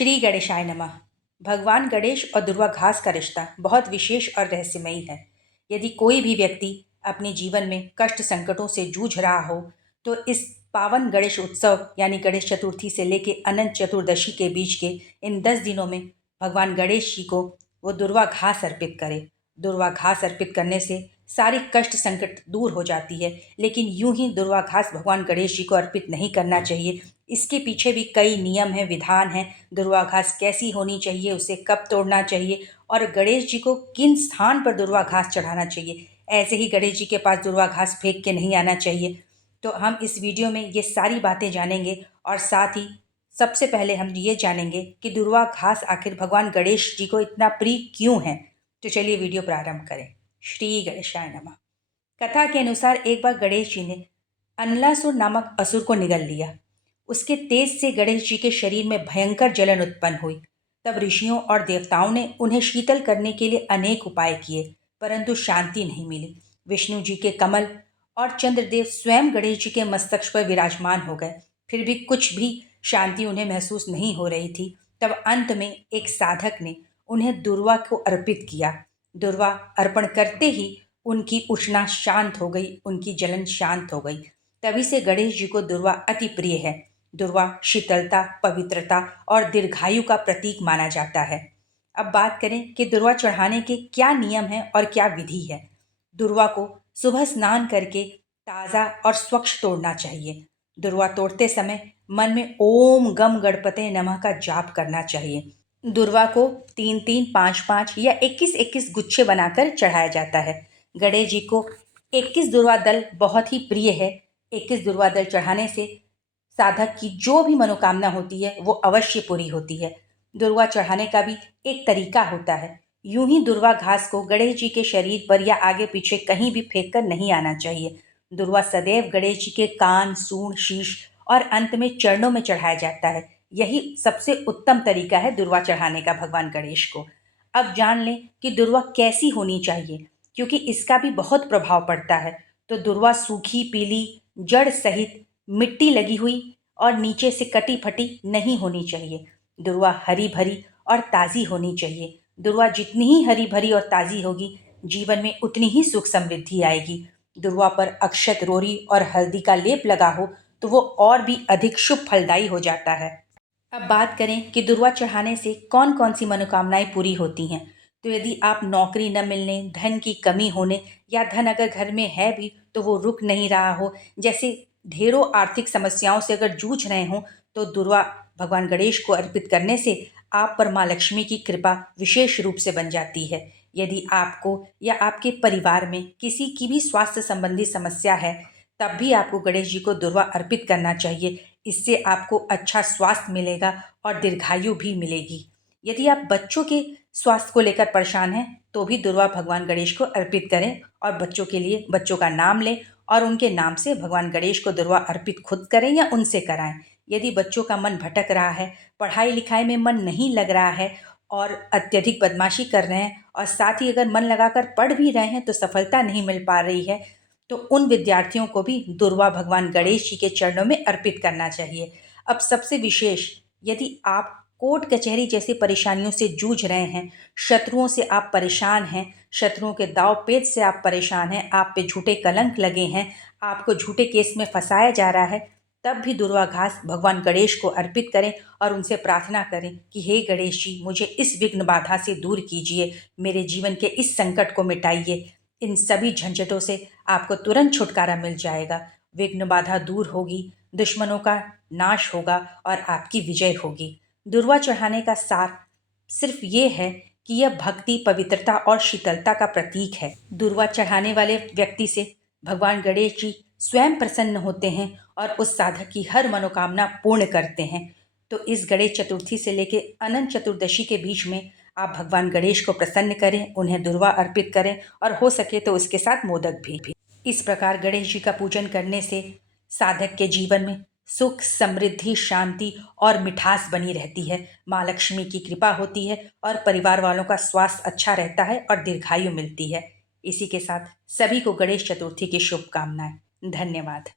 श्री गणेशाय नमः। भगवान गणेश और दुर्वा घास का रिश्ता बहुत विशेष और रहस्यमयी है। यदि कोई भी व्यक्ति अपने जीवन में कष्ट संकटों से जूझ रहा हो, तो इस पावन गणेश उत्सव यानी गणेश चतुर्थी से लेके अनंत चतुर्दशी के बीच के इन 10 दिनों में भगवान गणेश जी को वो दुर्वा घास अर्पित करे। दुर्वा घास अर्पित करने से सारी कष्ट संकट दूर हो जाती है। लेकिन यूं ही दुर्वा घास भगवान गणेश जी को अर्पित नहीं करना चाहिए। इसके पीछे भी कई नियम हैं, विधान हैं। दुर्वा घास कैसी होनी चाहिए, उसे कब तोड़ना चाहिए और गणेश जी को किन स्थान पर दुर्वा घास चढ़ाना चाहिए। ऐसे ही गणेश जी के पास दुर्वा घास फेंक के नहीं आना चाहिए। तो हम इस वीडियो में ये सारी बातें जानेंगे और साथ ही सबसे पहले हम ये जानेंगे कि दुर्वा घास आखिर भगवान गणेश जी को इतना प्रिय क्यों है। तो चलिए वीडियो प्रारंभ करें। श्री गणेशाय नमः। कथा के अनुसार एक बार गणेश जी ने अनलासुर नामक असुर को निगल लिया। उसके तेज से गणेश जी के शरीर में भयंकर जलन उत्पन्न हुई। तब ऋषियों और देवताओं ने उन्हें शीतल करने के लिए अनेक उपाय किए, परंतु शांति नहीं मिली। विष्णु जी के कमल और चंद्रदेव स्वयं गणेश जी के मस्तक पर विराजमान हो गए, फिर भी कुछ भी शांति उन्हें महसूस नहीं हो रही थी। तब अंत में एक साधक ने उन्हें दुर्वा को अर्पित किया। दुर्वा अर्पण करते ही उनकी उष्णा शांत हो गई, उनकी जलन शांत हो गई। तभी से गणेश जी को दुर्वा अति प्रिय है। दुर्वा शीतलता, पवित्रता और दीर्घायु का प्रतीक माना जाता है। अब बात करें कि दुर्वा चढ़ाने के क्या नियम हैं और क्या विधि है। दुर्वा को सुबह स्नान करके ताज़ा और स्वच्छ तोड़ना चाहिए। दुर्वा तोड़ते समय मन में ओम गम गणपते नमः का जाप करना चाहिए। दुर्वा को 3-3, 5-5 या 21-21 गुच्छे बनाकर चढ़ाया जाता है। गणेश जी को 21 दुर्वा दल बहुत ही प्रिय है। 21 दुर्वा दल चढ़ाने से साधक की जो भी मनोकामना होती है वो अवश्य पूरी होती है। दुर्वा चढ़ाने का भी एक तरीका होता है। यूं ही दुर्वा घास को गणेश जी के शरीर पर या आगे पीछे कहीं भी फेंक कर नहीं आना चाहिए। दुर्वा सदैव गणेश जी के कान, सूंड, शीश और अंत में चरणों में चढ़ाया जाता है। यही सबसे उत्तम तरीका है दुर्वा चढ़ाने का भगवान गणेश को। अब जान लें कि दुर्वा कैसी होनी चाहिए, क्योंकि इसका भी बहुत प्रभाव पड़ता है। तो दुर्वा सूखी, पीली, जड़ सहित मिट्टी लगी हुई और नीचे से कटी फटी नहीं होनी चाहिए। दुर्वा हरी भरी और ताज़ी होनी चाहिए। दुर्वा जितनी ही हरी भरी और ताज़ी होगी, जीवन में उतनी ही सुख समृद्धि आएगी। दुर्वा पर अक्षत, रोरी और हल्दी का लेप लगा हो तो वो और भी अधिक शुभ फलदायी हो जाता है। अब बात करें कि दुर्वा चढ़ाने से कौन कौन सी मनोकामनाएं पूरी होती हैं। तो यदि आप नौकरी न मिलने, धन की कमी होने या धन अगर घर में है भी तो वो रुक नहीं रहा हो, जैसे ढेरों आर्थिक समस्याओं से अगर जूझ रहे हों, तो दुर्वा भगवान गणेश को अर्पित करने से आप पर माँ लक्ष्मी की कृपा विशेष रूप से बन जाती है। यदि आपको या आपके परिवार में किसी की भी स्वास्थ्य संबंधी समस्या है, तब भी आपको गणेश जी को दुर्वा अर्पित करना चाहिए। इससे आपको अच्छा स्वास्थ्य मिलेगा और दीर्घायु भी मिलेगी। यदि आप बच्चों के स्वास्थ्य को लेकर परेशान हैं, तो भी दुर्वा भगवान गणेश को अर्पित करें और बच्चों के लिए बच्चों का नाम लें और उनके नाम से भगवान गणेश को दुर्वा अर्पित खुद करें या उनसे कराएं। यदि बच्चों का मन भटक रहा है, पढ़ाई लिखाई में मन नहीं लग रहा है और अत्यधिक बदमाशी कर रहे हैं और साथ ही अगर मन लगाकर पढ़ भी रहे हैं तो सफलता नहीं मिल पा रही है, तो उन विद्यार्थियों को भी दुर्वा भगवान गणेश जी के चरणों में अर्पित करना चाहिए। अब सबसे विशेष, यदि आप कोर्ट कचहरी जैसी परेशानियों से जूझ रहे हैं, शत्रुओं से आप परेशान हैं, शत्रुओं के दाव पेच से आप परेशान हैं, आप पे झूठे कलंक लगे हैं, आपको झूठे केस में फंसाया जा रहा है, तब भी दुर्वा घास भगवान गणेश को अर्पित करें और उनसे प्रार्थना करें कि हे गणेश जी, मुझे इस विघ्न बाधा से दूर कीजिए, मेरे जीवन के इस संकट को मिटाइए। इन सभी झंझटों से आपको तुरंत छुटकारा मिल जाएगा। विघ्न बाधा दूर होगी, दुश्मनों का नाश होगा और आपकी विजय होगी। दुर्वा चढ़ाने का सार सिर्फ ये है कि यह भक्ति, पवित्रता और शीतलता का प्रतीक है। दुर्वा चढ़ाने वाले व्यक्ति से भगवान गणेश जी स्वयं प्रसन्न होते हैं और उस साधक की हर मनोकामना पूर्ण करते हैं। तो इस गणेश चतुर्थी से लेकर अनंत चतुर्दशी के बीच में आप भगवान गणेश को प्रसन्न करें, उन्हें दुर्वा अर्पित करें और हो सके तो उसके साथ मोदक भी। इस प्रकार गणेश जी का पूजन करने से साधक के जीवन में सुख, समृद्धि, शांति और मिठास बनी रहती है। माँ लक्ष्मी की कृपा होती है और परिवार वालों का स्वास्थ्य अच्छा रहता है और दीर्घायु मिलती है। इसी के साथ सभी को गणेश चतुर्थी की शुभकामनाएं। धन्यवाद।